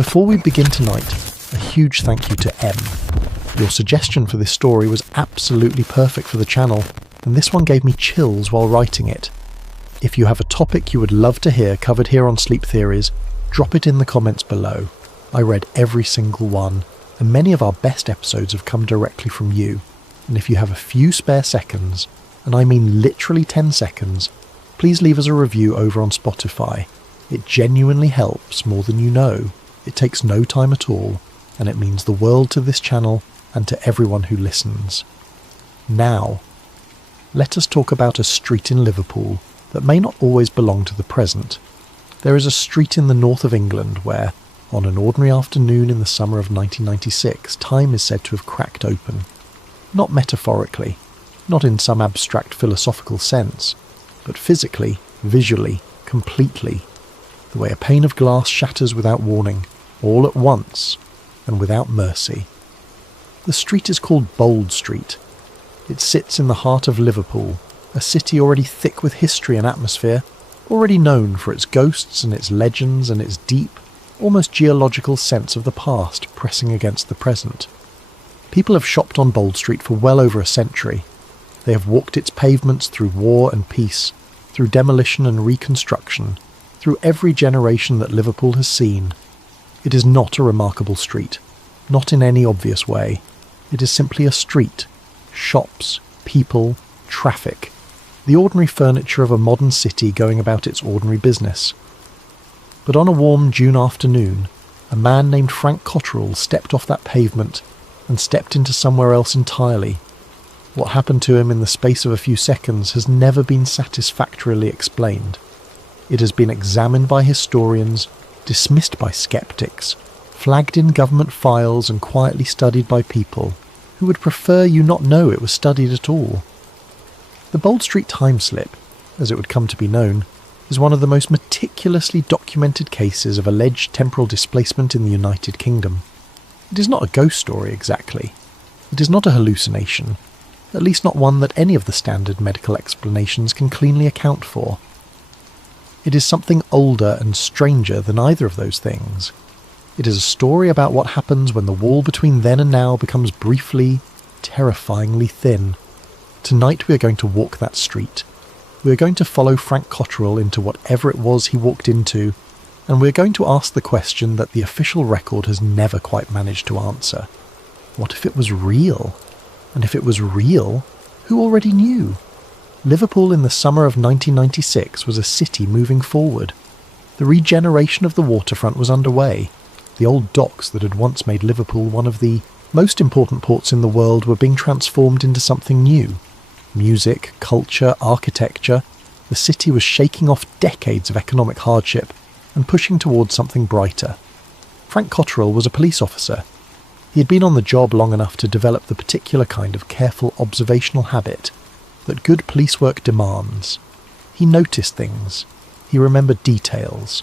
Before we begin tonight, a huge thank you to M. Your suggestion for this story was absolutely perfect for the channel, and this one gave me chills while writing it. If you have a topic you would love to hear covered here on Sleep Theories, drop it in the comments below. I read every single one, and many of our best episodes have come directly from you. And if you have a few spare seconds, and I mean literally 10 seconds, please leave us a review over on Spotify. It genuinely helps more than you know. It takes no time at all, and it means the world to this channel and to everyone who listens. Now, let us talk about a street in Liverpool that may not always belong to the present. There is a street in the north of England where, on an ordinary afternoon in the summer of 1996, time is said to have cracked open. Not metaphorically, not in some abstract philosophical sense, but physically, visually, completely. The way a pane of glass shatters without warning, all at once, and without mercy. The street is called Bold Street. It sits in the heart of Liverpool, a city already thick with history and atmosphere, already known for its ghosts and its legends and its deep, almost geological sense of the past pressing against the present. People have shopped on Bold Street for well over a century. They have walked its pavements through war and peace, through demolition and reconstruction, through every generation that Liverpool has seen. It is not a remarkable street, not in any obvious way. It is simply a street. Shops, people, traffic. The ordinary furniture of a modern city going about its ordinary business. But on a warm June afternoon, a man named Frank Cotterell stepped off that pavement and stepped into somewhere else entirely. What happened to him in the space of a few seconds has never been satisfactorily explained. It has been examined by historians, dismissed by skeptics, flagged in government files and quietly studied by people who would prefer you not know it was studied at all. The Bold Street time slip, as it would come to be known, is one of the most meticulously documented cases of alleged temporal displacement in the United Kingdom. It is not a ghost story exactly. It is not a hallucination, at least not one that any of the standard medical explanations can cleanly account for. It is something older and stranger than either of those things. It is a story about what happens when the wall between then and now becomes briefly, terrifyingly thin. Tonight we are going to walk that street. We are going to follow Frank Cotterell into whatever it was he walked into, and we are going to ask the question that the official record has never quite managed to answer. What if it was real? And if it was real, who already knew? Liverpool in the summer of 1996 was a city moving forward. The regeneration of the waterfront was underway. The old docks that had once made Liverpool one of the most important ports in the world were being transformed into something new. Music, culture, architecture. The city was shaking off decades of economic hardship and pushing towards something brighter. Frank Cotterell was a police officer. He had been on the job long enough to develop the particular kind of careful observational habit that good police work demands. He noticed things. He remembered details.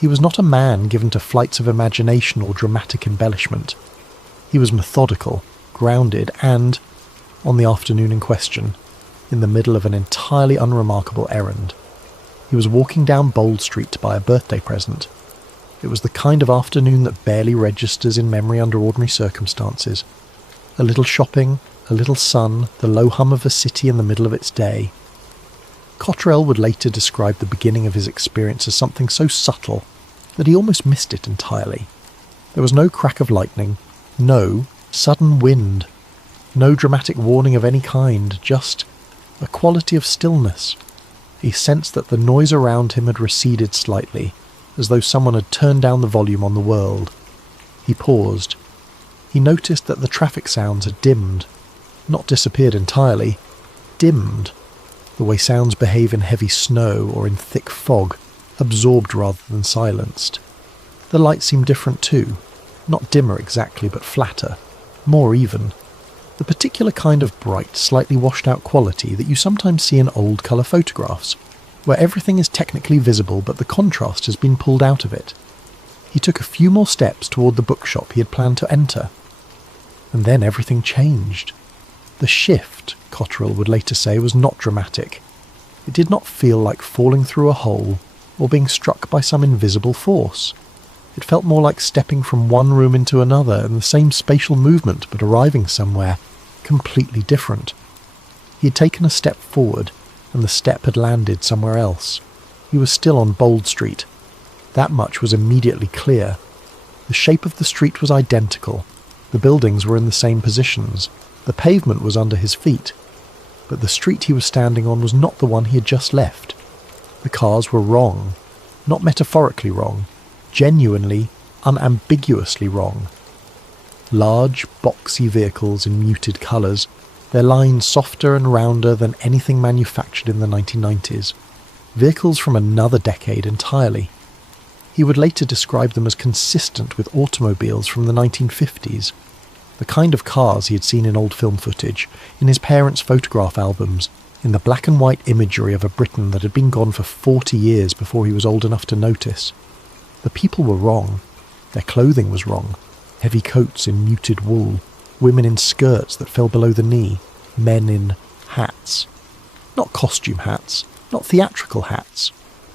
He was not a man given to flights of imagination or dramatic embellishment. He was methodical, grounded, and, on the afternoon in question, in the middle of an entirely unremarkable errand. He was walking down Bold Street to buy a birthday present. It was the kind of afternoon that barely registers in memory under ordinary circumstances. A little shopping, a little sun, the low hum of a city in the middle of its day. Cotterell would later describe the beginning of his experience as something so subtle that he almost missed it entirely. There was no crack of lightning, no sudden wind, no dramatic warning of any kind, just a quality of stillness. He sensed that the noise around him had receded slightly, as though someone had turned down the volume on the world. He paused. He noticed that the traffic sounds had dimmed, not disappeared entirely, dimmed, the way sounds behave in heavy snow or in thick fog, absorbed rather than silenced. The light seemed different too, not dimmer exactly, but flatter, more even. The particular kind of bright, slightly washed-out quality that you sometimes see in old colour photographs, where everything is technically visible but the contrast has been pulled out of it. He took a few more steps toward the bookshop he had planned to enter. And then everything changed. The shift, Cotterell would later say, was not dramatic. It did not feel like falling through a hole or being struck by some invisible force. It felt more like stepping from one room into another in the same spatial movement but arriving somewhere completely different. He had taken a step forward, and the step had landed somewhere else. He was still on Bold Street. That much was immediately clear. The shape of the street was identical. The buildings were in the same positions. The pavement was under his feet. But the street he was standing on was not the one he had just left. The cars were wrong. Not metaphorically wrong. Genuinely, unambiguously wrong. Large, boxy vehicles in muted colours, their lines softer and rounder than anything manufactured in the 1990s. Vehicles from another decade entirely. He would later describe them as consistent with automobiles from the 1950s. The kind of cars he had seen in old film footage, in his parents' photograph albums, in the black and white imagery of a Britain that had been gone for 40 years before he was old enough to notice. The people were wrong. Their clothing was wrong. Heavy coats in muted wool, women in skirts that fell below the knee, men in hats. Not costume hats, not theatrical hats.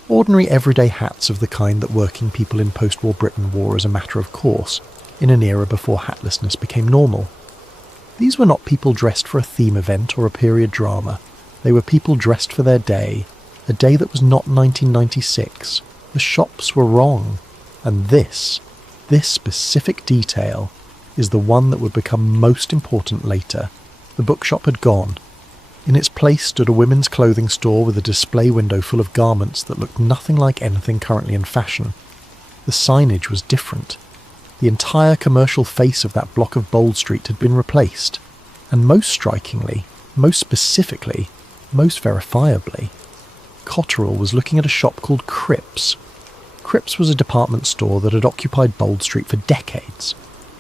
Ordinary everyday hats of the kind that working people in post-war Britain wore as a matter of course, in an era before hatlessness became normal. These were not people dressed for a theme event or a period drama. They were people dressed for their day, a day that was not 1996. The shops were wrong, and this specific detail is the one that would become most important later. The bookshop had gone. In its place stood a women's clothing store with a display window full of garments that looked nothing like anything currently in fashion. The signage was different. The entire commercial face of that block of Bold Street had been replaced. And most strikingly, most specifically, most verifiably, Cotterell was looking at a shop called Cripps. Cripps was a department store that had occupied Bold Street for decades.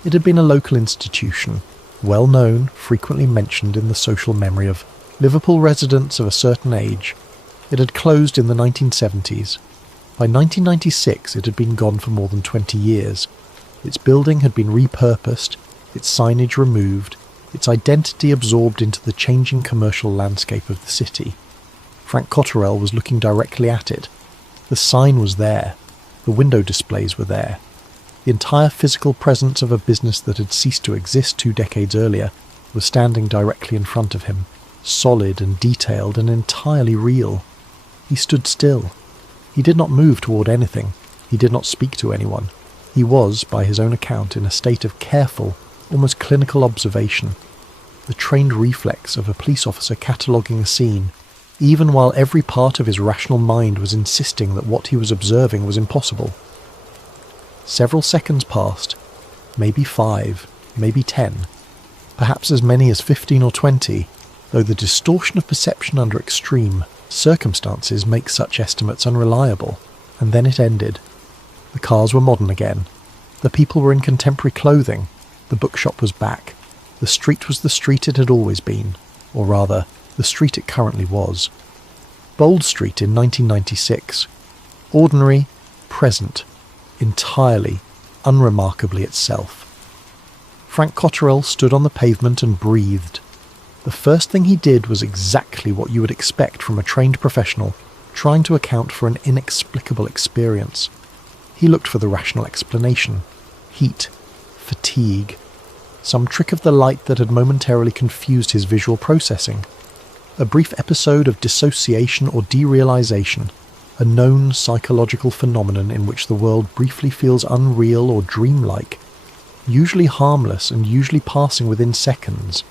It had been a local institution, well known, frequently mentioned in the social memory of Liverpool residents of a certain age. It had closed in the 1970s. By 1996 it had been gone for more than 20 years. Its building had been repurposed, its signage removed, its identity absorbed into the changing commercial landscape of the city. Frank Cotterell was looking directly at it. The sign was there. The window displays were there. The entire physical presence of a business that had ceased to exist 2 decades earlier was standing directly in front of him, solid and detailed and entirely real. He stood still. He did not move toward anything. He did not speak to anyone. He was, by his own account, in a state of careful, almost clinical observation, the trained reflex of a police officer cataloguing a scene, even while every part of his rational mind was insisting that what he was observing was impossible. Several seconds passed, maybe 5, maybe 10, perhaps as many as 15 or 20, though the distortion of perception under extreme circumstances makes such estimates unreliable, and then it ended. The cars were modern again. The people were in contemporary clothing. The bookshop was back. The street was the street it had always been, or rather, the street it currently was. Bold Street in 1996. Ordinary, present, entirely, unremarkably itself. Frank Cotterell stood on the pavement and breathed. The first thing he did was exactly what you would expect from a trained professional trying to account for an inexplicable experience. He looked for the rational explanation. Heat, fatigue, some trick of the light that had momentarily confused his visual processing. A brief episode of dissociation or derealization, a known psychological phenomenon in which the world briefly feels unreal or dreamlike, usually harmless and usually passing within seconds.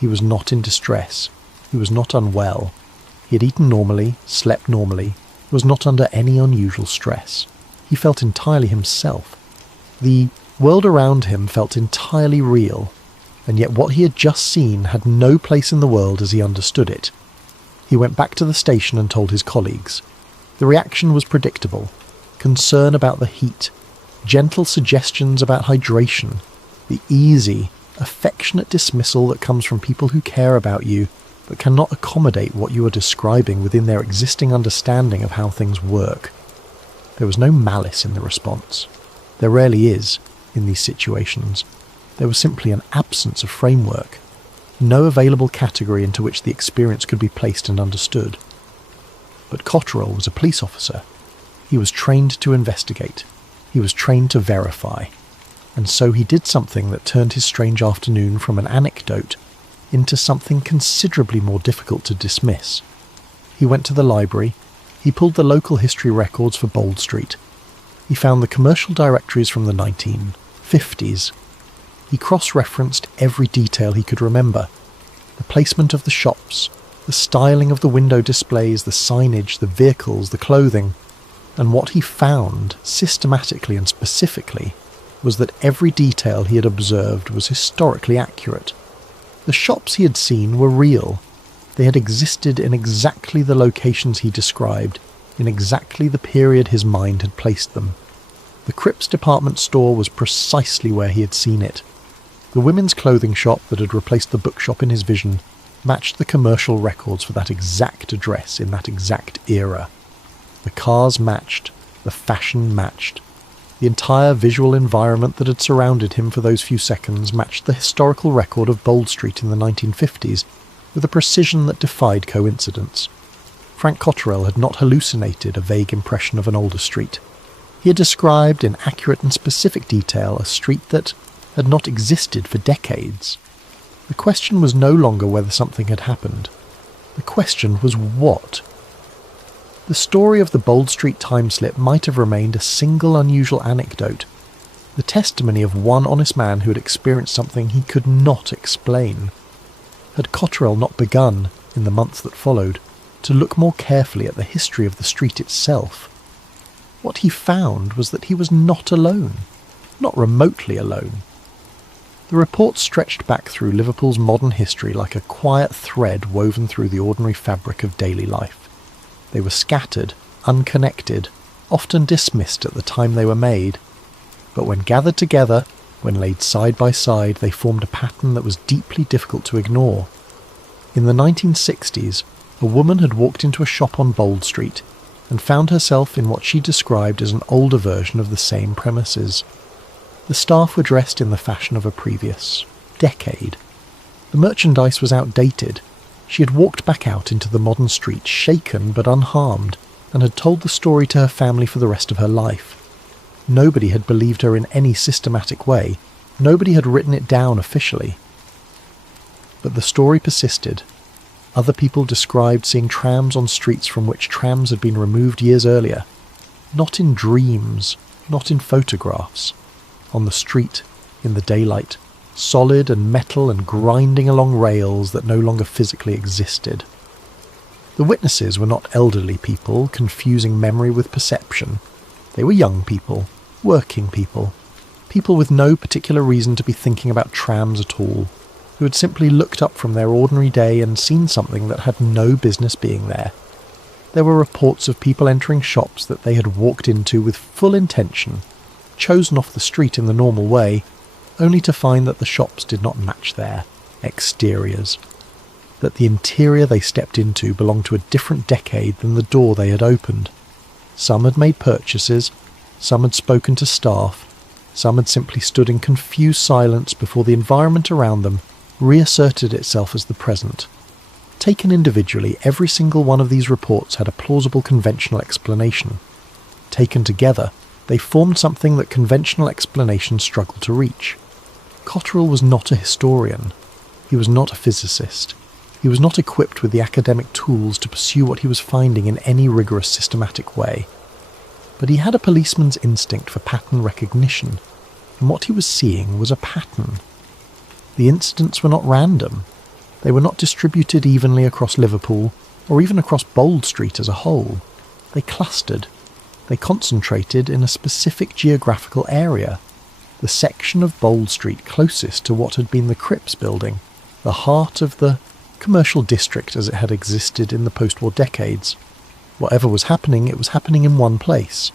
He was not in distress. He was not unwell. He had eaten normally, slept normally, was not under any unusual stress. He felt entirely himself. The world around him felt entirely real, and yet what he had just seen had no place in the world as he understood it. He went back to the station and told his colleagues. The reaction was predictable. Concern about the heat, gentle suggestions about hydration, the easy, affectionate dismissal that comes from people who care about you but cannot accommodate what you are describing within their existing understanding of how things work. There was no malice in the response. There rarely is, in these situations. There was simply an absence of framework, no available category into which the experience could be placed and understood. But Cotterell was a police officer. He was trained to investigate. He was trained to verify, and so he did something that turned his strange afternoon from an anecdote into something considerably more difficult to dismiss. He went to the library, he pulled the local history records for Bold Street, he found the commercial directories from the 1950s, he cross-referenced every detail he could remember, the placement of the shops, the styling of the window displays, the signage, the vehicles, the clothing, and what he found, systematically and specifically, was that every detail he had observed was historically accurate. The shops he had seen were real. They had existed in exactly the locations he described, in exactly the period his mind had placed them. The Cripps department store was precisely where he had seen it. The women's clothing shop that had replaced the bookshop in his vision matched the commercial records for that exact address in that exact era. The cars matched, the fashion matched. The entire visual environment that had surrounded him for those few seconds matched the historical record of Bold Street in the 1950s with a precision that defied coincidence. Frank Cotterell had not hallucinated a vague impression of an older street. He had described in accurate and specific detail a street that had not existed for decades. The question was no longer whether something had happened. The question was what? The story of the Bold Street time-slip might have remained a single unusual anecdote, the testimony of one honest man who had experienced something he could not explain. Had Cotterell not begun, in the months that followed, to look more carefully at the history of the street itself? What he found was that he was not alone, not remotely alone. The reports stretched back through Liverpool's modern history like a quiet thread woven through the ordinary fabric of daily life. They were scattered, unconnected, often dismissed at the time they were made. But when gathered together, when laid side by side, they formed a pattern that was deeply difficult to ignore. In the 1960s, a woman had walked into a shop on Bold Street and found herself in what she described as an older version of the same premises. The staff were dressed in the fashion of a previous decade. The merchandise was outdated. She had walked back out into the modern street, shaken but unharmed, and had told the story to her family for the rest of her life. Nobody had believed her in any systematic way. Nobody had written it down officially. But the story persisted. Other people described seeing trams on streets from which trams had been removed years earlier. Not in dreams, not in photographs. On the street, in the daylight, solid and metal and grinding along rails that no longer physically existed. The witnesses were not elderly people confusing memory with perception. They were young people, working people, people with no particular reason to be thinking about trams at all, who had simply looked up from their ordinary day and seen something that had no business being there. There were reports of people entering shops that they had walked into with full intention, chosen off the street in the normal way, only to find that the shops did not match their exteriors, that the interior they stepped into belonged to a different decade than the door they had opened. Some had made purchases, some had spoken to staff, some had simply stood in confused silence before the environment around them reasserted itself as the present. Taken individually, every single one of these reports had a plausible conventional explanation. Taken together, they formed something that conventional explanations struggled to reach. Cotterell was not a historian. He was not a physicist. He was not equipped with the academic tools to pursue what he was finding in any rigorous systematic way. But he had a policeman's instinct for pattern recognition, and what he was seeing was a pattern. The incidents were not random. They were not distributed evenly across Liverpool, or even across Bold Street as a whole. They clustered. They concentrated in a specific geographical area, the section of Bold Street closest to what had been the Cripps building, the heart of the commercial district as it had existed in the post-war decades. Whatever was happening, it was happening in one place,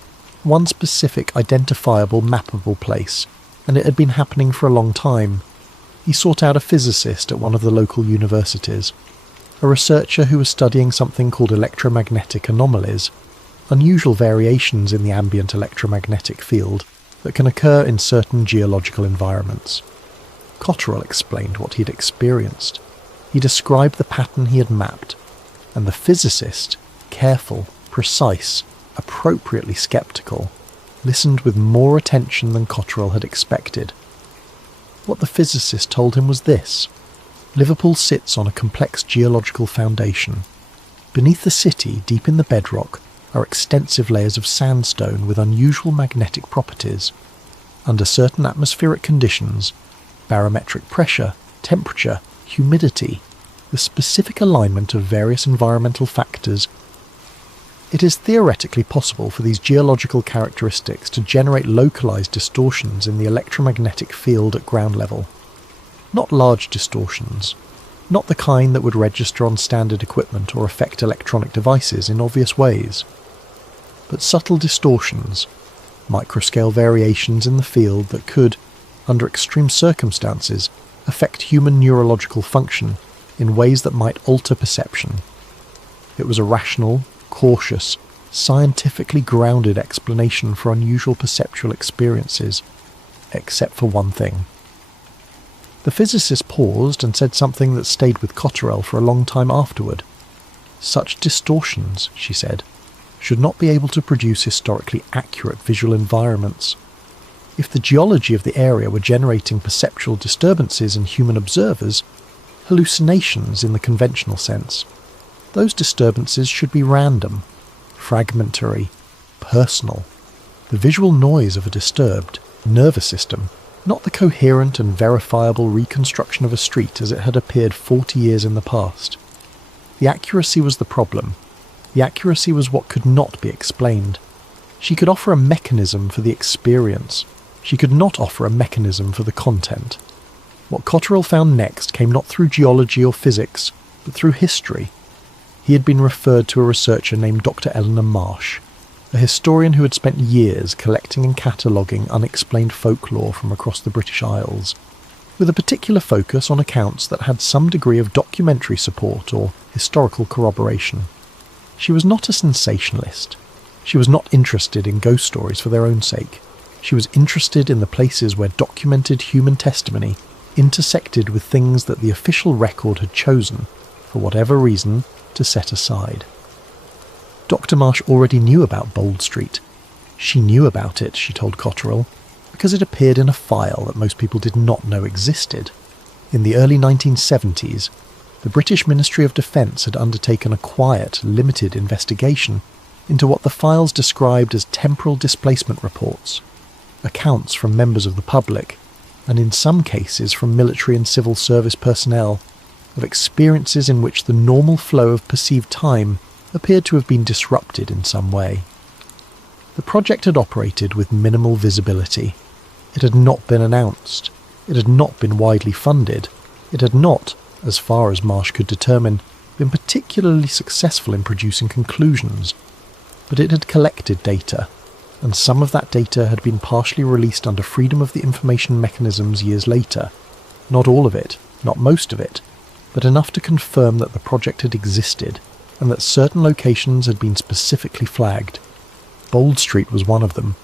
one specific, identifiable, mappable place, and it had been happening for a long time. He sought out a physicist at one of the local universities, a researcher who was studying something called electromagnetic anomalies, unusual variations in the ambient electromagnetic field that can occur in certain geological environments. Cotterell explained what he had experienced. He described the pattern he had mapped, and the physicist, careful, precise, appropriately sceptical, listened with more attention than Cotterell had expected. What the physicist told him was this: Liverpool sits on a complex geological foundation. Beneath the city, deep in the bedrock, are extensive layers of sandstone with unusual magnetic properties. Under certain atmospheric conditions, barometric pressure, temperature, humidity, the specific alignment of various environmental factors, it is theoretically possible for these geological characteristics to generate localized distortions in the electromagnetic field at ground level. Not large distortions, not the kind that would register on standard equipment or affect electronic devices in obvious ways, but subtle distortions, microscale variations in the field that could, under extreme circumstances, affect human neurological function in ways that might alter perception. It was a rational, cautious, scientifically grounded explanation for unusual perceptual experiences, except for one thing. The physicist paused and said something that stayed with Cotterell for a long time afterward. Such distortions, she said, should not be able to produce historically accurate visual environments. If the geology of the area were generating perceptual disturbances in human observers, hallucinations in the conventional sense, those disturbances should be random, fragmentary, personal, the visual noise of a disturbed nervous system, not the coherent and verifiable reconstruction of a street as it had appeared 40 years in the past. The accuracy was the problem. The accuracy was what could not be explained. She could offer a mechanism for the experience. She could not offer a mechanism for the content. What Cotterell found next came not through geology or physics, but through history. He had been referred to a researcher named Dr. Eleanor Marsh, a historian who had spent years collecting and cataloguing unexplained folklore from across the British Isles, with a particular focus on accounts that had some degree of documentary support or historical corroboration. She was not a sensationalist. She was not interested in ghost stories for their own sake. She was interested in the places where documented human testimony intersected with things that the official record had chosen, for whatever reason, to set aside. Dr. Marsh already knew about Bold Street. She knew about it, she told Cotterell, because it appeared in a file that most people did not know existed. In the early 1970s, the British Ministry of Defence had undertaken a quiet, limited investigation into what the files described as temporal displacement reports, accounts from members of the public, and in some cases from military and civil service personnel, of experiences in which the normal flow of perceived time appeared to have been disrupted in some way. The project had operated with minimal visibility. It had not been announced. It had not been widely funded. It had not, as far as Marsh could determine, been particularly successful in producing conclusions, but it had collected data, and some of that data had been partially released under Freedom of the Information mechanisms years later. Not all of it, not most of it, but enough to confirm that the project had existed, and that certain locations had been specifically flagged. Bold Street was one of them.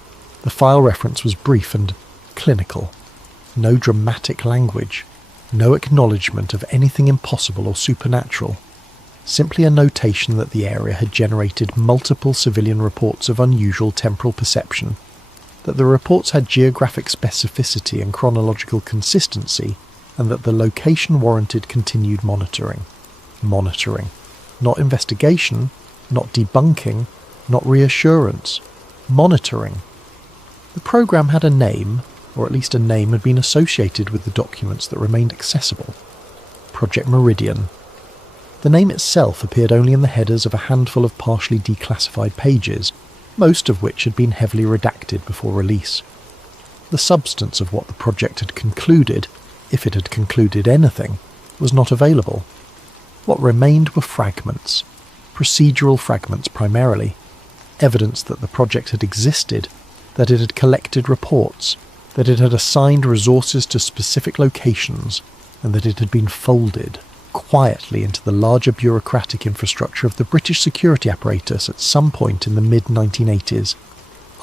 The file reference was brief and clinical. No dramatic language. No acknowledgement of anything impossible or supernatural. Simply a notation that the area had generated multiple civilian reports of unusual temporal perception, that the reports had geographic specificity and chronological consistency, and that the location warranted continued monitoring. Monitoring. Not investigation, not debunking, not reassurance. Monitoring. The program had a name, or at least a name had been associated with the documents that remained accessible. Project Meridian. The name itself appeared only in the headers of a handful of partially declassified pages, most of which had been heavily redacted before release. The substance of what the project had concluded, if it had concluded anything, was not available. What remained were fragments, procedural fragments primarily, evidence that the project had existed, that it had collected reports, that it had assigned resources to specific locations, and that it had been folded quietly into the larger bureaucratic infrastructure of the British security apparatus at some point in the mid-1980s,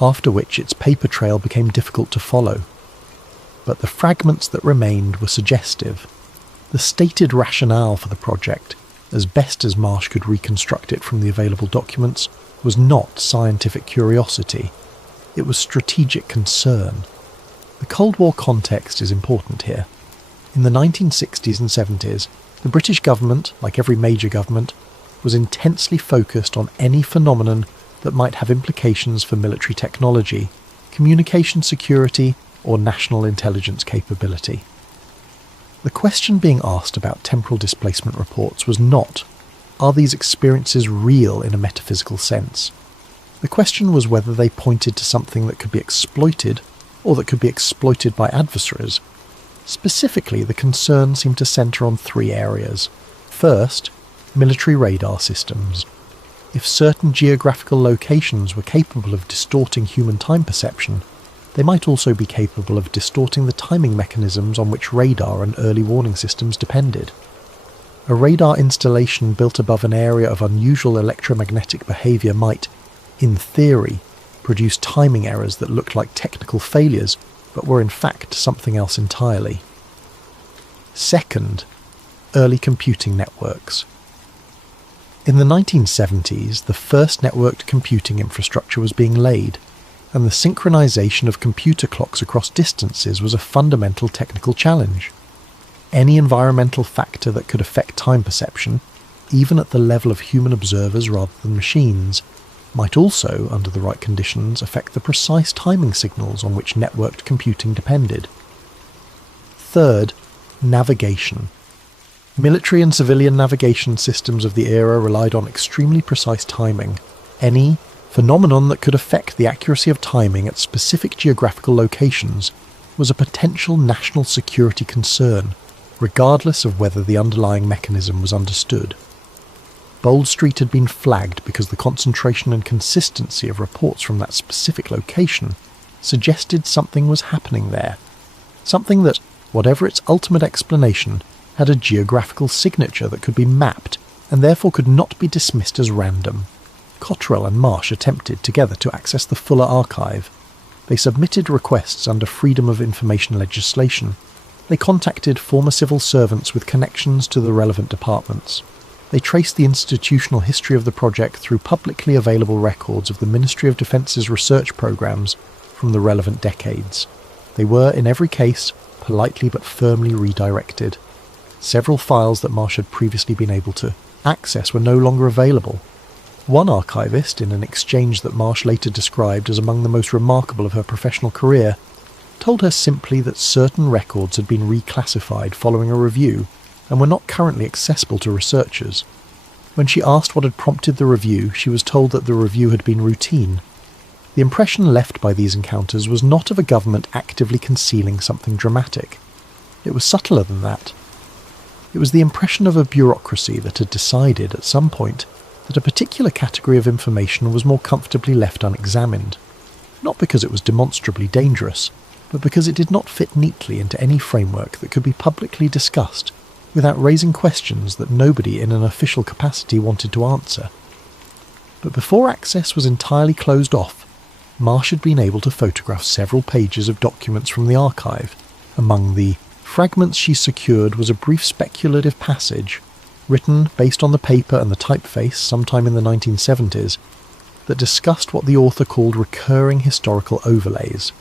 after which its paper trail became difficult to follow. But the fragments that remained were suggestive. The stated rationale for the project, as best as Marsh could reconstruct it from the available documents, was not scientific curiosity. it was strategic concern. The Cold War context is important here. In the 1960s and 70s, the British government, like every major government, was intensely focused on any phenomenon that might have implications for military technology, communication security, or national intelligence capability. The question being asked about temporal displacement reports was not, are these experiences real in a metaphysical sense? The question was whether they pointed to something that could be exploited, or that could be exploited by adversaries. Specifically, the concern seemed to centre on three areas. First, military radar systems. If certain geographical locations were capable of distorting human time perception, they might also be capable of distorting the timing mechanisms on which radar and early warning systems depended. A radar installation built above an area of unusual electromagnetic behaviour might, in theory, produce timing errors that looked like technical failures, but were in fact something else entirely. Second, early computing networks. In the 1970s, the first networked computing infrastructure was being laid, and the synchronization of computer clocks across distances was a fundamental technical challenge. Any environmental factor that could affect time perception, even at the level of human observers rather than machines, might also, under the right conditions, affect the precise timing signals on which networked computing depended. Third, navigation. Military and civilian navigation systems of the era relied on extremely precise timing. Any phenomenon that could affect the accuracy of timing at specific geographical locations was a potential national security concern, regardless of whether the underlying mechanism was understood. Bold Street had been flagged because the concentration and consistency of reports from that specific location suggested something was happening there. Something that, whatever its ultimate explanation, had a geographical signature that could be mapped and therefore could not be dismissed as random. Cotterell and Marsh attempted together to access the Fuller archive. They submitted requests under Freedom of Information legislation. They contacted former civil servants with connections to the relevant departments. They traced the institutional history of the project through publicly available records of the Ministry of Defence's research programs from the relevant decades. They were, in every case, politely but firmly redirected. Several files that Marsh had previously been able to access were no longer available. One archivist, in an exchange that Marsh later described as among the most remarkable of her professional career, told her simply that certain records had been reclassified following a review and were not currently accessible to researchers. When she asked what had prompted the review, she was told that the review had been routine. The impression left by these encounters was not of a government actively concealing something dramatic. It was subtler than that. It was the impression of a bureaucracy that had decided at some point that a particular category of information was more comfortably left unexamined, not because it was demonstrably dangerous, but because it did not fit neatly into any framework that could be publicly discussed without raising questions that nobody in an official capacity wanted to answer. But before access was entirely closed off, Marsh had been able to photograph several pages of documents from the archive. Among the fragments she secured was a brief speculative passage, written based on the paper and the typeface sometime in the 1970s, that discussed what the author called recurring historical overlays.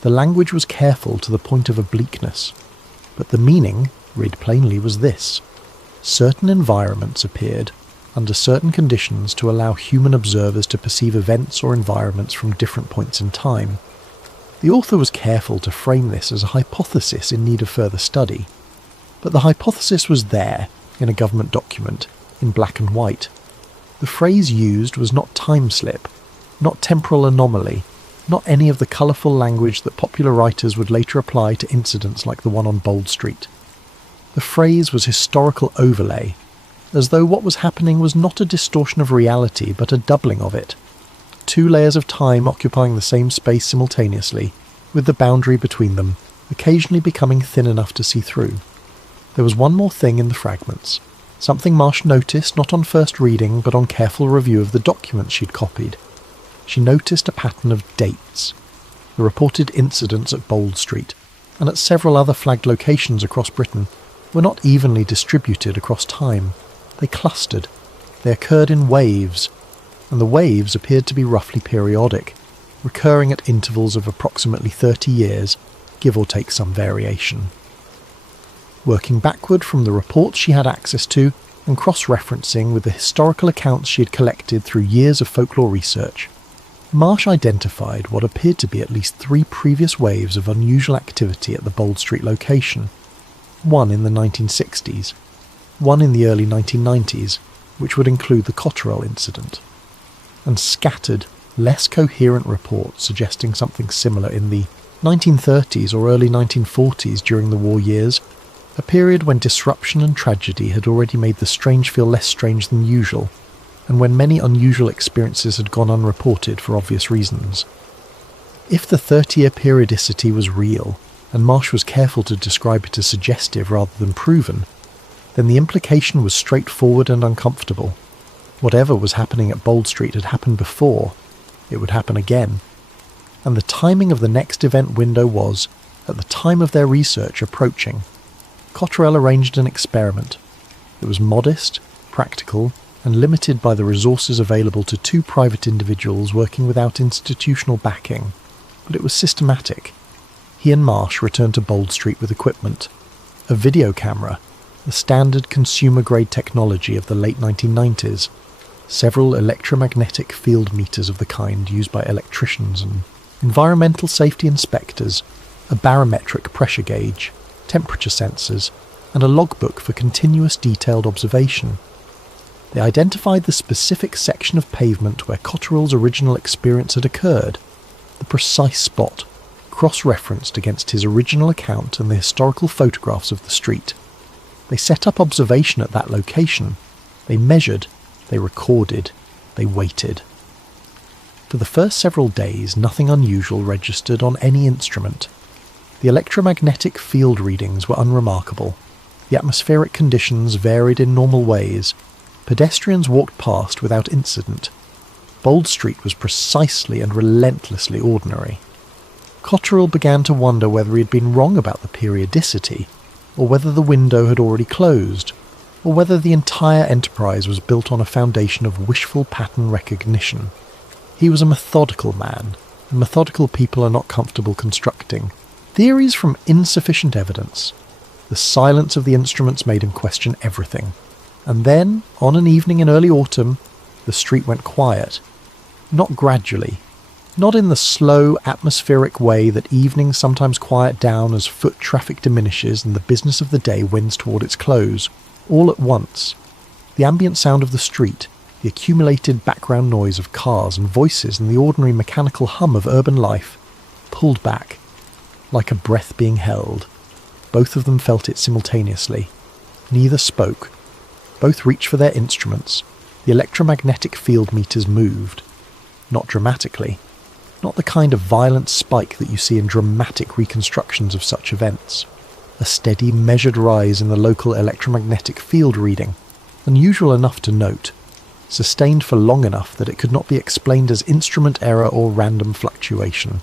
The language was careful to the point of obliqueness, but the meaning, read plainly, was this: certain environments appeared under certain conditions to allow human observers to perceive events or environments from different points in time. The author was careful to frame this as a hypothesis in need of further study, but the hypothesis was there, in a government document, in black and white. The phrase used was not time slip, not temporal anomaly, not any of the colourful language that popular writers would later apply to incidents like the one on Bold Street. The phrase was historical overlay, as though what was happening was not a distortion of reality but a doubling of it. Two layers of time occupying the same space simultaneously, with the boundary between them occasionally becoming thin enough to see through. There was one more thing in the fragments, something Marsh noticed not on first reading but on careful review of the documents she'd copied. She noticed a pattern of dates. The reported incidents at Bold Street, and at several other flagged locations across Britain, were not evenly distributed across time. They clustered. They occurred in waves, and the waves appeared to be roughly periodic. recurring at intervals of approximately 30 years, give or take some variation. Working backward from the reports she had access to and cross-referencing with the historical accounts she had collected through years of folklore research, Marsh identified what appeared to be at least 3 previous waves of unusual activity at the Bold Street location. One in the 1960s, one in the early 1990s, which would include the Cotterell incident, and scattered, less coherent reports suggesting something similar in the 1930s or early 1940s during the war years, a period when disruption and tragedy had already made the strange feel less strange than usual, and when many unusual experiences had gone unreported for obvious reasons. If the 30-year periodicity was real, and Marsh was careful to describe it as suggestive rather than proven, then the implication was straightforward and uncomfortable. Whatever was happening at Bold Street had happened before, it would happen again. And the timing of the next event window was, at the time of their research, approaching. Cotterell arranged an experiment. It was modest, practical, and limited by the resources available to 2 private individuals working without institutional backing, but it was systematic. He and Marsh returned to Bold Street with equipment. A video camera, the standard consumer-grade technology of the late 1990s, several electromagnetic field meters of the kind used by electricians and environmental safety inspectors, a barometric pressure gauge, temperature sensors, and a logbook for continuous detailed observation. They identified the specific section of pavement where Cotterell's original experience had occurred, the precise spot, cross-referenced against his original account and the historical photographs of the street. They set up observation at that location. They measured, they recorded, they waited. For the first several days, nothing unusual registered on any instrument. The electromagnetic field readings were unremarkable. The atmospheric conditions varied in normal ways. Pedestrians walked past without incident. Bold Street was precisely and relentlessly ordinary. Cotterell began to wonder whether he had been wrong about the periodicity, or whether the window had already closed, or whether the entire enterprise was built on a foundation of wishful pattern recognition. He was a methodical man, and methodical people are not comfortable constructing theories from insufficient evidence. The silence of the instruments made him question everything. And then, on an evening in early autumn, the street went quiet. Not gradually. Not in the slow, atmospheric way that evenings sometimes quiet down as foot traffic diminishes and the business of the day winds toward its close. All at once. The ambient sound of the street, the accumulated background noise of cars and voices and the ordinary mechanical hum of urban life, pulled back. Like a breath being held. Both of them felt it simultaneously. Neither spoke. Both reached for their instruments. The electromagnetic field meters moved. Not dramatically. Not the kind of violent spike that you see in dramatic reconstructions of such events. A steady, measured rise in the local electromagnetic field reading, unusual enough to note, sustained for long enough that it could not be explained as instrument error or random fluctuation.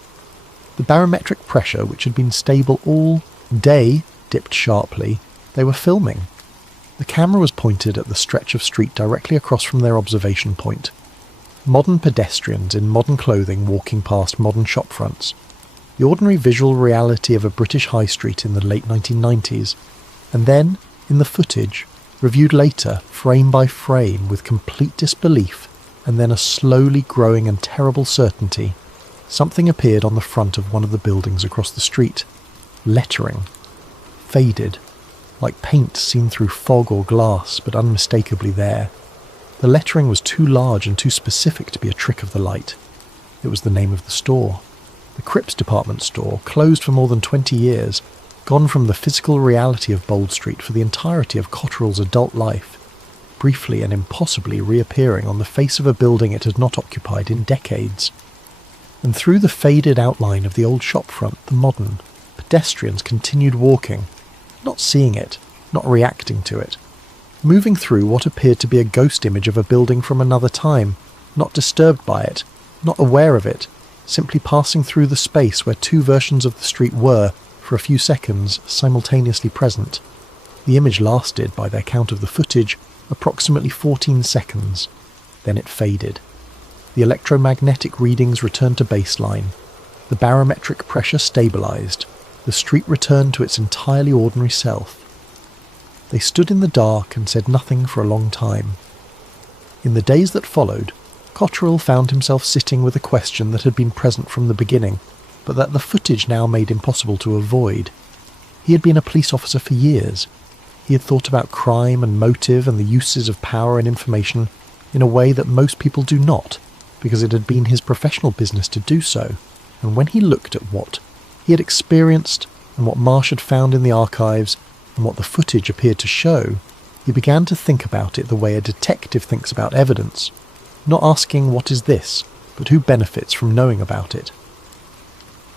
The barometric pressure, which had been stable all day, dipped sharply. They were filming. The camera was pointed at the stretch of street directly across from their observation point. Modern pedestrians in modern clothing walking past modern shop fronts. The ordinary visual reality of a British high street in the late 1990s. And then, in the footage, reviewed later, frame by frame, with complete disbelief, and then a slowly growing and terrible certainty, something appeared on the front of one of the buildings across the street. Lettering. Faded. Like paint seen through fog or glass, but unmistakably there. The lettering was too large and too specific to be a trick of the light. It was the name of the store. The Cripps department store, closed for more than 20 years, gone from the physical reality of Bold Street for the entirety of Cotterell's adult life, briefly and impossibly reappearing on the face of a building it had not occupied in decades. And through the faded outline of the old shop front, the modern, pedestrians continued walking, not seeing it, not reacting to it, moving through what appeared to be a ghost image of a building from another time, not disturbed by it, not aware of it, simply passing through the space where 2 versions of the street were, for a few seconds, simultaneously present. The image lasted, by their count of the footage, approximately 14 seconds. Then it faded. The electromagnetic readings returned to baseline. The barometric pressure stabilised. The street returned to its entirely ordinary self. They stood in the dark and said nothing for a long time. In the days that followed, Cotterell found himself sitting with a question that had been present from the beginning, but that the footage now made impossible to avoid. He had been a police officer for years. He had thought about crime and motive and the uses of power and information in a way that most people do not, because it had been his professional business to do so. And when he looked at what he had experienced and what Marsh had found in the archives and what the footage appeared to show, he began to think about it the way a detective thinks about evidence, not asking what is this, but who benefits from knowing about it.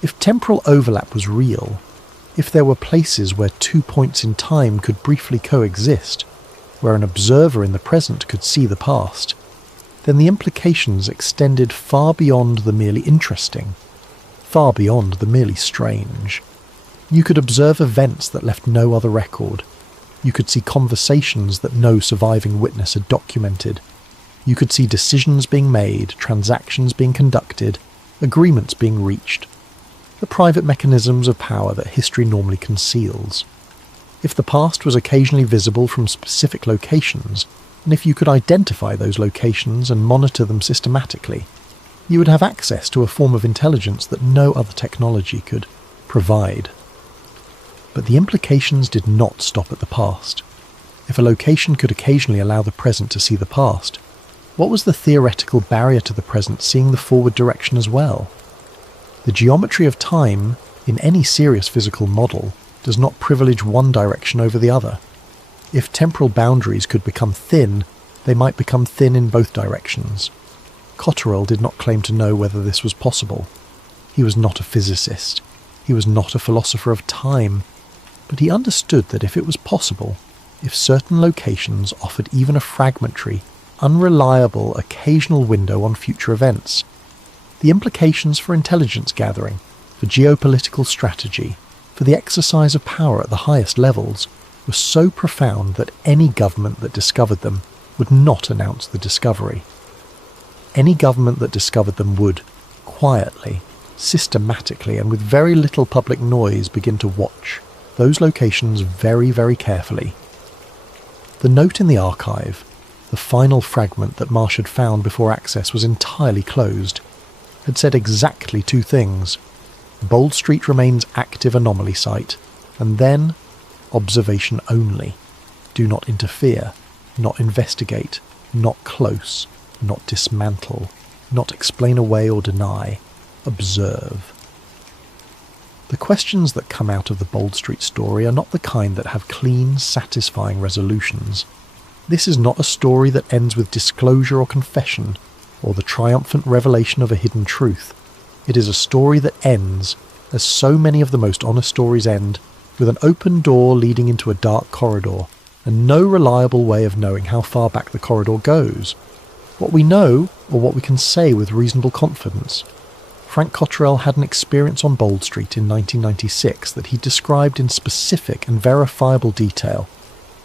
If temporal overlap was real, if there were places where 2 points in time could briefly coexist, where an observer in the present could see the past, then the implications extended far beyond the merely interesting, far beyond the merely strange. You could observe events that left no other record. You could see conversations that no surviving witness had documented. You could see decisions being made, transactions being conducted, agreements being reached. The private mechanisms of power that history normally conceals. If the past was occasionally visible from specific locations, and if you could identify those locations and monitor them systematically, you would have access to a form of intelligence that no other technology could provide. But the implications did not stop at the past. If a location could occasionally allow the present to see the past, what was the theoretical barrier to the present seeing the forward direction as well? The geometry of time, in any serious physical model, does not privilege one direction over the other. If temporal boundaries could become thin, they might become thin in both directions. Cotterell did not claim to know whether this was possible. He was not a physicist. He was not a philosopher of time. But he understood that if it was possible, if certain locations offered even a fragmentary, unreliable, occasional window on future events, the implications for intelligence gathering, for geopolitical strategy, for the exercise of power at the highest levels, were so profound that any government that discovered them would not announce the discovery. Any government that discovered them would, quietly, systematically, and with very little public noise, begin to watch those locations very, very carefully. The note in the archive, the final fragment that Marsh had found before access was entirely closed, had said exactly two things. Bold Street remains active anomaly site, and then observation only. Do not interfere, not investigate, not close, not dismantle, not explain away or deny. Observe. The questions that come out of the Bold Street story are not the kind that have clean, satisfying resolutions. This is not a story that ends with disclosure or confession, or the triumphant revelation of a hidden truth. It is a story that ends, as so many of the most honest stories end, with an open door leading into a dark corridor, and no reliable way of knowing how far back the corridor goes. What we know, or what we can say with reasonable confidence. Frank Cotterell had an experience on Bold Street in 1996 that he described in specific and verifiable detail,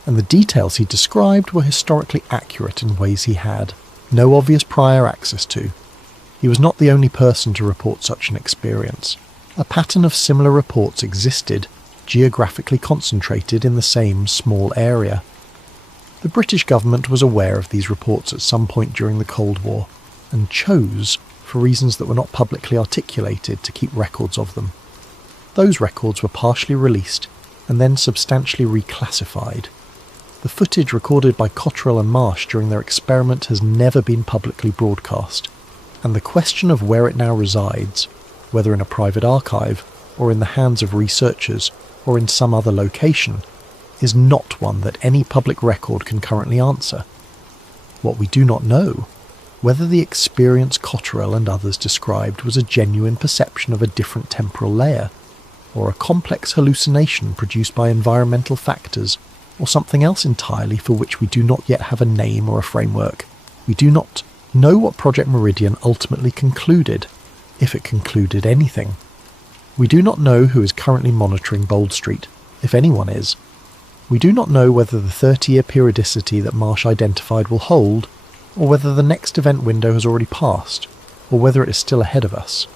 and the details he described were historically accurate in ways he had no obvious prior access to. He was not the only person to report such an experience. A pattern of similar reports existed, geographically concentrated in the same small area. The British government was aware of these reports at some point during the Cold War, and chose, for reasons that were not publicly articulated, to keep records of them. Those records were partially released, and then substantially reclassified. The footage recorded by Cotterell and Marsh during their experiment has never been publicly broadcast, and the question of where it now resides, whether in a private archive, or in the hands of researchers, or in some other location, is not one that any public record can currently answer. What we do not know, whether the experience Cotterell and others described was a genuine perception of a different temporal layer, or a complex hallucination produced by environmental factors, or something else entirely for which we do not yet have a name or a framework. We do not know what Project Meridian ultimately concluded, if it concluded anything. We do not know who is currently monitoring Bold Street, if anyone is. We do not know whether the 30-year periodicity that Marsh identified will hold, or whether the next event window has already passed, or whether it is still ahead of us.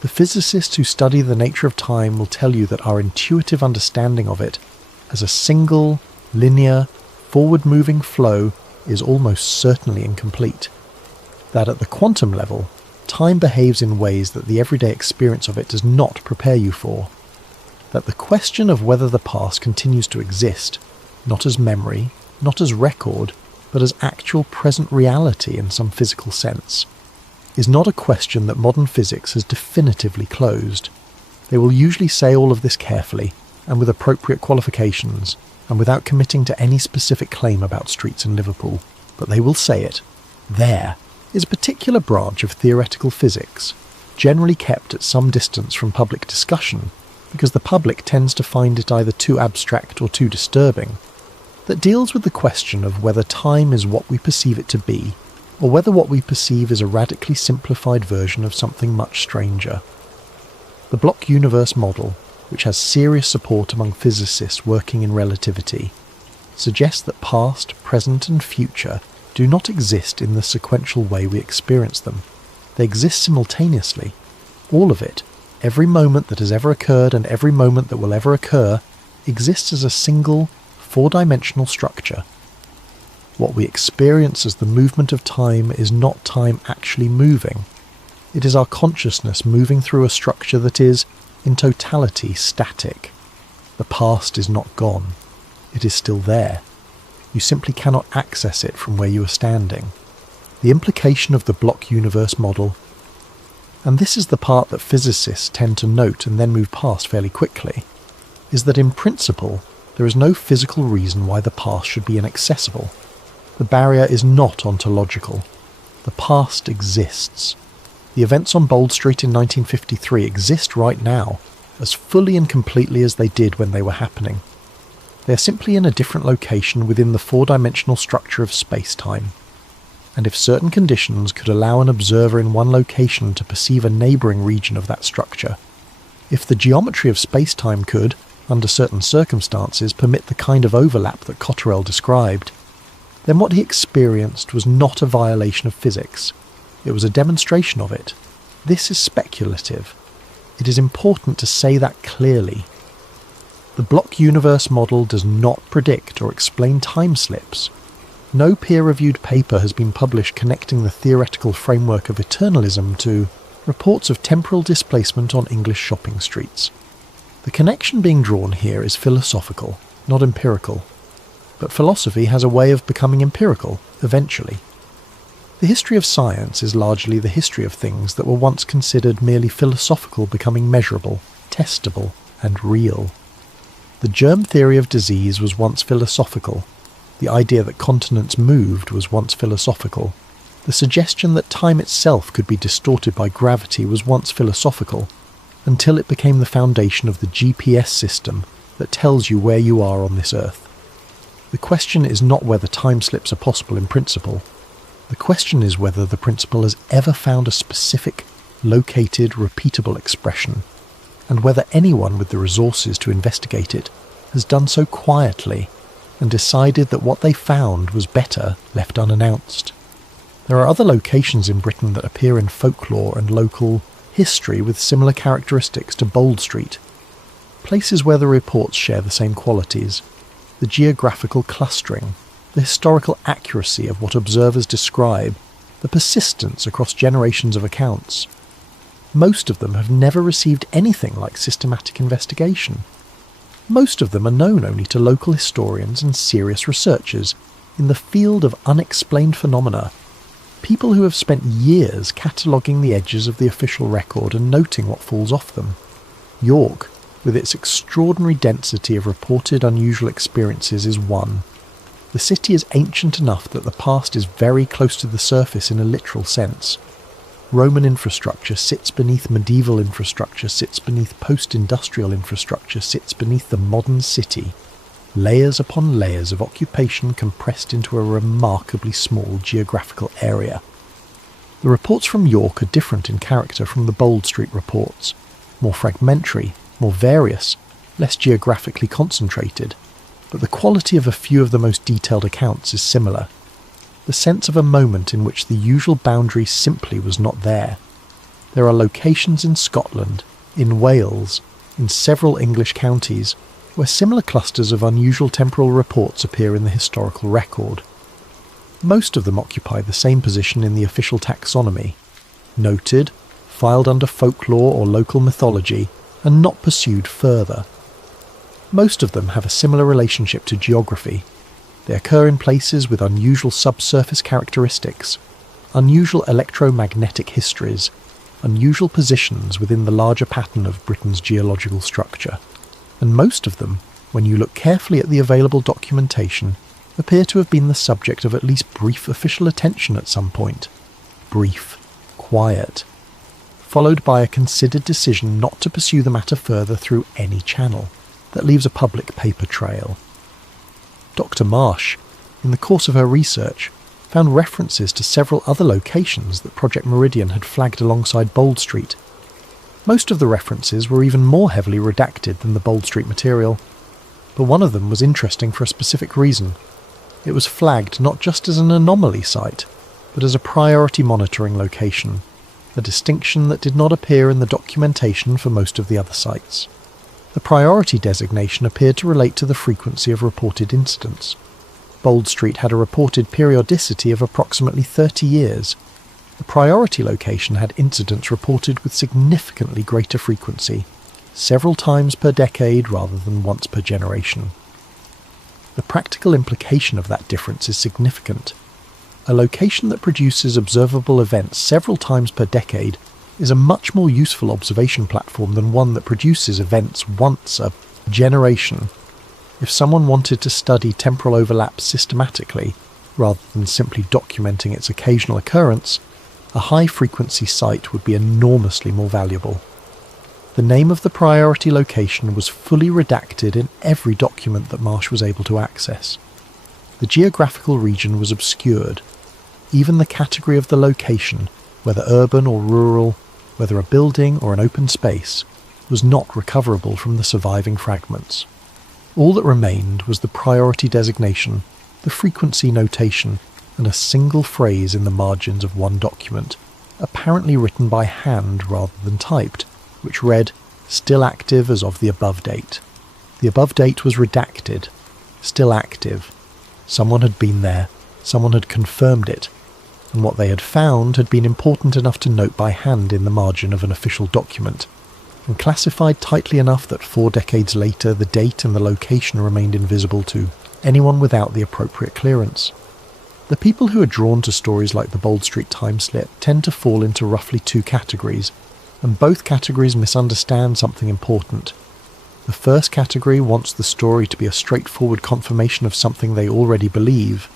The physicists who study the nature of time will tell you that our intuitive understanding of it as a single, linear, forward-moving flow is almost certainly incomplete. That at the quantum level, time behaves in ways that the everyday experience of it does not prepare you for. That the question of whether the past continues to exist, not as memory, not as record, but as actual present reality in some physical sense, is not a question that modern physics has definitively closed. They will usually say all of this carefully, and with appropriate qualifications, and without committing to any specific claim about streets in Liverpool, but they will say it. There is a particular branch of theoretical physics, generally kept at some distance from public discussion, because the public tends to find it either too abstract or too disturbing, that deals with the question of whether time is what we perceive it to be, or whether what we perceive is a radically simplified version of something much stranger. The block universe model, which has serious support among physicists working in relativity, suggests that past, present and future do not exist in the sequential way we experience them. They exist simultaneously. All of it, every moment that has ever occurred and every moment that will ever occur, exists as a single, four-dimensional structure. What we experience as the movement of time is not time actually moving. It is our consciousness moving through a structure that is, in totality, static. The past is not gone. It is still there. You simply cannot access it from where you are standing. The implication of the block universe model, and this is the part that physicists tend to note and then move past fairly quickly, is that in principle, there is no physical reason why the past should be inaccessible. The barrier is not ontological. The past exists. The events on Bold Street in 1953 exist right now, as fully and completely as they did when they were happening. They are simply in a different location within the four-dimensional structure of space-time. And if certain conditions could allow an observer in one location to perceive a neighbouring region of that structure, if the geometry of space-time could, under certain circumstances, permit the kind of overlap that Cotterell described, then what he experienced was not a violation of physics. It was a demonstration of it. This is speculative. It is important to say that clearly. The block universe model does not predict or explain time slips. No peer-reviewed paper has been published connecting the theoretical framework of eternalism to reports of temporal displacement on English shopping streets. The connection being drawn here is philosophical, not empirical. But philosophy has a way of becoming empirical, eventually. The history of science is largely the history of things that were once considered merely philosophical becoming measurable, testable, and real. The germ theory of disease was once philosophical. The idea that continents moved was once philosophical. The suggestion that time itself could be distorted by gravity was once philosophical, until it became the foundation of the GPS system that tells you where you are on this earth. The question is not whether time slips are possible in principle. The question is whether the principle has ever found a specific, located, repeatable expression, and whether anyone with the resources to investigate it has done so quietly and decided that what they found was better left unannounced. There are other locations in Britain that appear in folklore and local history with similar characteristics to Bold Street, places where the reports share the same qualities. The geographical clustering, the historical accuracy of what observers describe, the persistence across generations of accounts. Most of them have never received anything like systematic investigation. Most of them are known only to local historians and serious researchers in the field of unexplained phenomena, people who have spent years cataloguing the edges of the official record and noting what falls off them. York, with its extraordinary density of reported unusual experiences, is one. The city is ancient enough that the past is very close to the surface in a literal sense. Roman infrastructure sits beneath medieval infrastructure, sits beneath post-industrial infrastructure, sits beneath the modern city. Layers upon layers of occupation compressed into a remarkably small geographical area. The reports from York are different in character from the Bold Street reports, more fragmentary, more various, less geographically concentrated, but the quality of a few of the most detailed accounts is similar. the sense of a moment in which the usual boundary simply was not there. There are locations in Scotland, in Wales, in several English counties, where similar clusters of unusual temporal reports appear in the historical record. Most of them occupy the same position in the official taxonomy, noted, filed under folklore or local mythology, and not pursued further. Most of them have a similar relationship to geography. They occur in places with unusual subsurface characteristics, unusual electromagnetic histories, unusual positions within the larger pattern of Britain's geological structure. And most of them, when you look carefully at the available documentation, appear to have been the subject of at least brief official attention at some point. Brief, quiet, followed by a considered decision not to pursue the matter further through any channel that leaves a public paper trail. Dr. Marsh, in the course of her research, found references to several other locations that Project Meridian had flagged alongside Bold Street. Most of the references were even more heavily redacted than the Bold Street material, but one of them was interesting for a specific reason. It was flagged not just as an anomaly site, but as a priority monitoring location, a distinction that did not appear in the documentation for most of the other sites. The priority designation appeared to relate to the frequency of reported incidents. Bold Street had a reported periodicity of approximately 30 years. The priority location had incidents reported with significantly greater frequency, several times per decade rather than once per generation. The practical implication of that difference is significant. A location that produces observable events several times per decade is a much more useful observation platform than one that produces events once a generation. If someone wanted to study temporal overlaps systematically, rather than simply documenting its occasional occurrence, a high-frequency site would be enormously more valuable. The name of the priority location was fully redacted in every document that Marsh was able to access. The geographical region was obscured. Even the category of the location, whether urban or rural, whether a building or an open space, was not recoverable from the surviving fragments. All that remained was the priority designation, the frequency notation, and a single phrase in the margins of one document, apparently written by hand rather than typed, which read, "Still active as of the above date." The above date was redacted. Still active. Someone had been there, someone had confirmed it, and what they had found had been important enough to note by hand in the margin of an official document, and classified tightly enough that 4 decades later the date and the location remained invisible to anyone without the appropriate clearance. The people who are drawn to stories like the Bold Street time-slip tend to fall into roughly 2 categories, and both categories misunderstand something important. The first category wants the story to be a straightforward confirmation of something they already believe,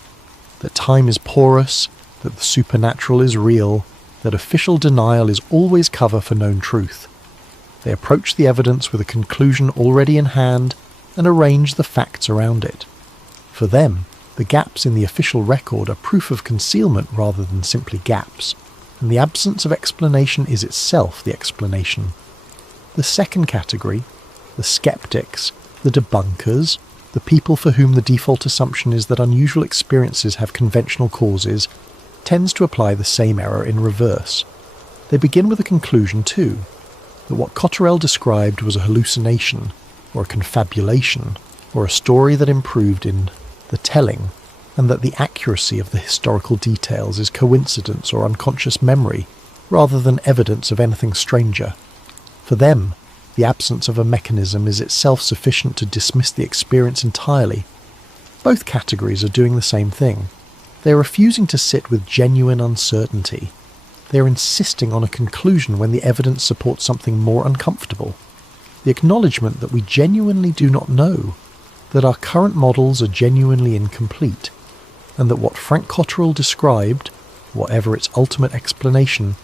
that time is porous, that the supernatural is real, that official denial is always cover for known truth. They approach the evidence with a conclusion already in hand and arrange the facts around it. For them, the gaps in the official record are proof of concealment rather than simply gaps, and the absence of explanation is itself the explanation. The second category, the skeptics, the debunkers, the people for whom the default assumption is that unusual experiences have conventional causes, tends to apply the same error in reverse. They begin with a conclusion too, that what Cotterell described was a hallucination, or a confabulation, or a story that improved in the telling, and that the accuracy of the historical details is coincidence or unconscious memory, rather than evidence of anything stranger. For them, the absence of a mechanism is itself sufficient to dismiss the experience entirely. Both categories are doing the same thing. They are refusing to sit with genuine uncertainty. They are insisting on a conclusion when the evidence supports something more uncomfortable. The acknowledgement that we genuinely do not know, that our current models are genuinely incomplete, and that what Frank Cotterell described, whatever its ultimate explanation,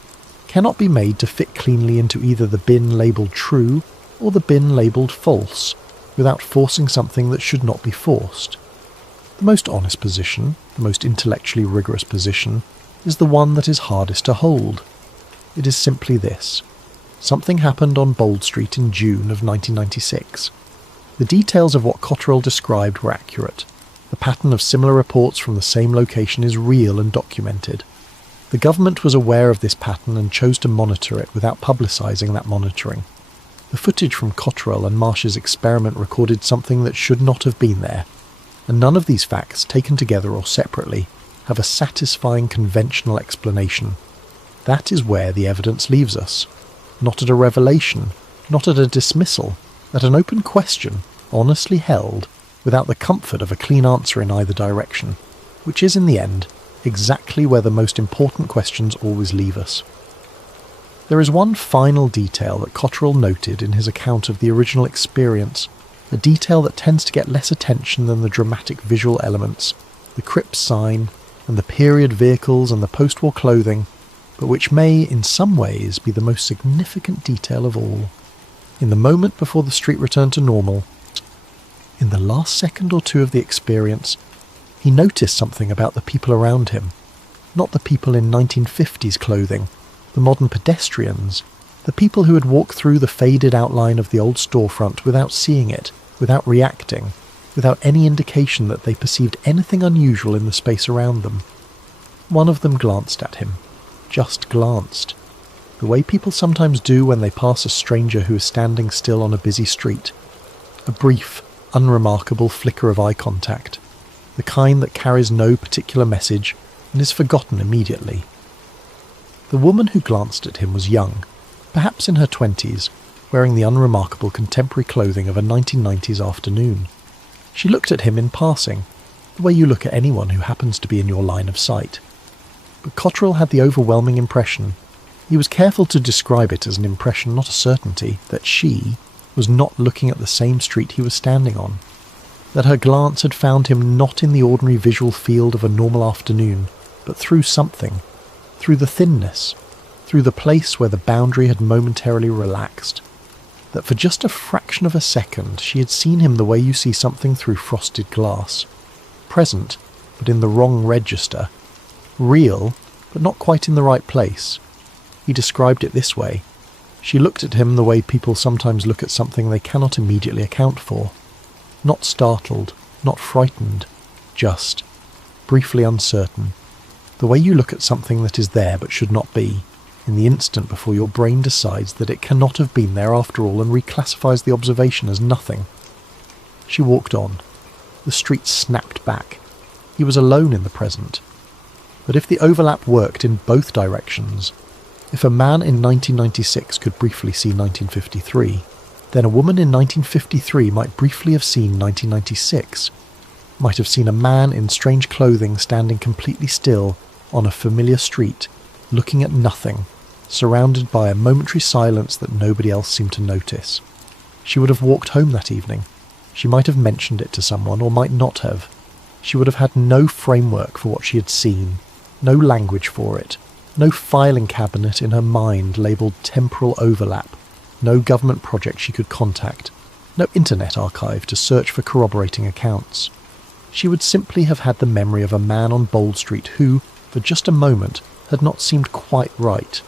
cannot be made to fit cleanly into either the bin labelled true or the bin labelled false, without forcing something that should not be forced. The most honest position, the most intellectually rigorous position, is the one that is hardest to hold. It is simply this. Something happened on Bold Street in June of 1996. The details of what Cotterell described were accurate. The pattern of similar reports from the same location is real and documented. The government was aware of this pattern and chose to monitor it without publicising that monitoring. The footage from Cotterell and Marsh's experiment recorded something that should not have been there, and none of these facts, taken together or separately, have a satisfying conventional explanation. That is where the evidence leaves us. Not at a revelation, not at a dismissal, at an open question, honestly held, without the comfort of a clean answer in either direction, which is in the end exactly where the most important questions always leave us. There is one final detail that Cotterell noted in his account of the original experience, a detail that tends to get less attention than the dramatic visual elements, the crypt sign, and the period vehicles and the post-war clothing, but which may, in some ways, be the most significant detail of all. In the moment before the street returned to normal, in the last second or two of the experience, he noticed something about the people around him. Not the people in 1950s clothing, the modern pedestrians, the people who had walked through the faded outline of the old storefront without seeing it, without reacting, without any indication that they perceived anything unusual in the space around them. One of them glanced at him. Just glanced. The way people sometimes do when they pass a stranger who is standing still on a busy street. A brief, unremarkable flicker of eye contact. The kind that carries no particular message and is forgotten immediately. The woman who glanced at him was young, perhaps in her 20s, wearing the unremarkable contemporary clothing of a 1990s afternoon. She looked at him in passing, the way you look at anyone who happens to be in your line of sight. But Cotterell had the overwhelming impression, he was careful to describe it as an impression, not a certainty, that she was not looking at the same street he was standing on. That her glance had found him not in the ordinary visual field of a normal afternoon, but through something, through the thinness, through the place where the boundary had momentarily relaxed. That for just a fraction of a second she had seen him the way you see something through frosted glass. Present, but in the wrong register. Real, but not quite in the right place. He described it this way. She looked at him the way people sometimes look at something they cannot immediately account for. Not startled, not frightened, just, briefly uncertain. The way you look at something that is there but should not be, in the instant before your brain decides that it cannot have been there after all and reclassifies the observation as nothing. She walked on. The street snapped back. He was alone in the present. But if the overlap worked in both directions, if a man in 1996 could briefly see 1953, then a woman in 1953 might briefly have seen 1996, might have seen a man in strange clothing standing completely still on a familiar street, looking at nothing, surrounded by a momentary silence that nobody else seemed to notice. She would have walked home that evening. She might have mentioned it to someone, or might not have. She would have had no framework for what she had seen, no language for it, no filing cabinet in her mind labelled temporal overlap, no government project she could contact, no internet archive to search for corroborating accounts. She would simply have had the memory of a man on Bold Street who, for just a moment, had not seemed quite right,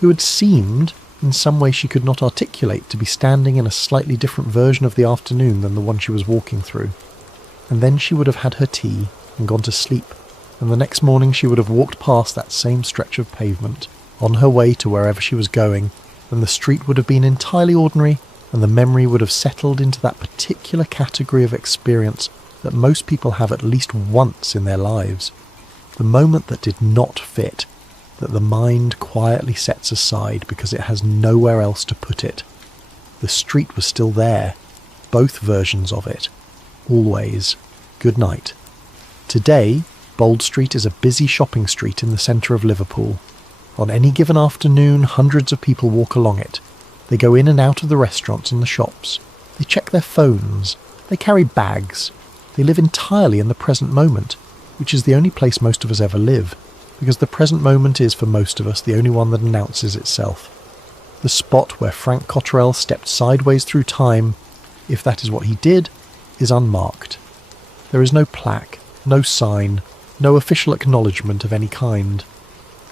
who had seemed, in some way she could not articulate, to be standing in a slightly different version of the afternoon than the one she was walking through. And then she would have had her tea and gone to sleep, and the next morning she would have walked past that same stretch of pavement, on her way to wherever she was going, and the street would have been entirely ordinary, and the memory would have settled into that particular category of experience that most people have at least once in their lives. The moment that did not fit, that the mind quietly sets aside because it has nowhere else to put it. The street was still there, both versions of it. Always. Good night. Today, Bold Street is a busy shopping street in the centre of Liverpool. On any given afternoon, hundreds of people walk along it. They go in and out of the restaurants and the shops. They check their phones. They carry bags. They live entirely in the present moment, which is the only place most of us ever live, because the present moment is, for most of us, the only one that announces itself. The spot where Frank Cotterell stepped sideways through time, if that is what he did, is unmarked. There is no plaque, no sign, no official acknowledgement of any kind.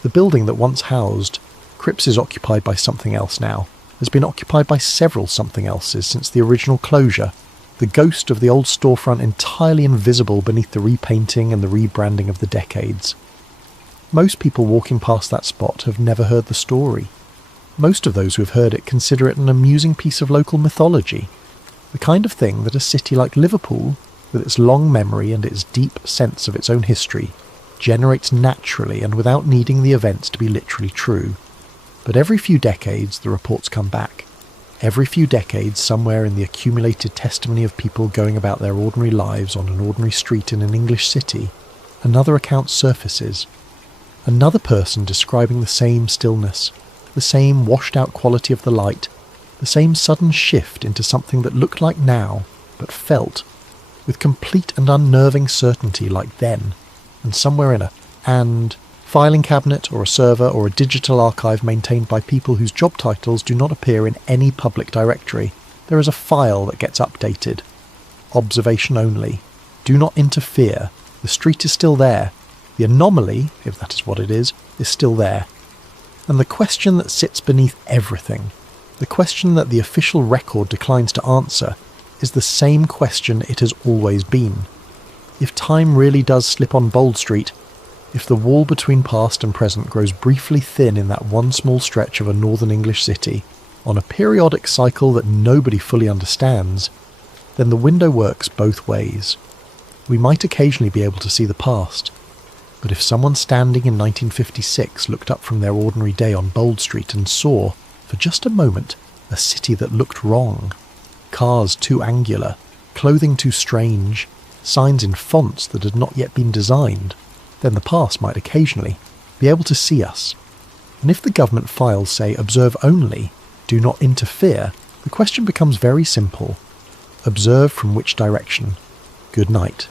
The building that once housed, Cripps is occupied by something else now, has been occupied by several something elses since the original closure, the ghost of the old storefront entirely invisible beneath the repainting and the rebranding of the decades. Most people walking past that spot have never heard the story. Most of those who have heard it consider it an amusing piece of local mythology, the kind of thing that a city like Liverpool, with its long memory and its deep sense of its own history, generates naturally and without needing the events to be literally true. But every few decades the reports come back. Every few decades, somewhere in the accumulated testimony of people going about their ordinary lives on an ordinary street in an English city, another account surfaces. Another person describing the same stillness, the same washed-out quality of the light, the same sudden shift into something that looked like now, but felt, with complete and unnerving certainty like then, and somewhere in a filing cabinet or a server or a digital archive maintained by people whose job titles do not appear in any public directory, there is a file that gets updated. Observation only. Do not interfere. The street is still there. The anomaly, if that is what it is still there. And the question that sits beneath everything, the question that the official record declines to answer, is the same question it has always been. If time really does slip on Bold Street, if the wall between past and present grows briefly thin in that one small stretch of a northern English city, on a periodic cycle that nobody fully understands, then the window works both ways. We might occasionally be able to see the past, but if someone standing in 1956 looked up from their ordinary day on Bold Street and saw, for just a moment, a city that looked wrong, cars too angular, clothing too strange, signs in fonts that had not yet been designed, then the past might occasionally be able to see us. And if the government files say observe only, do not interfere, the question becomes very simple. Observe from which direction? Good night.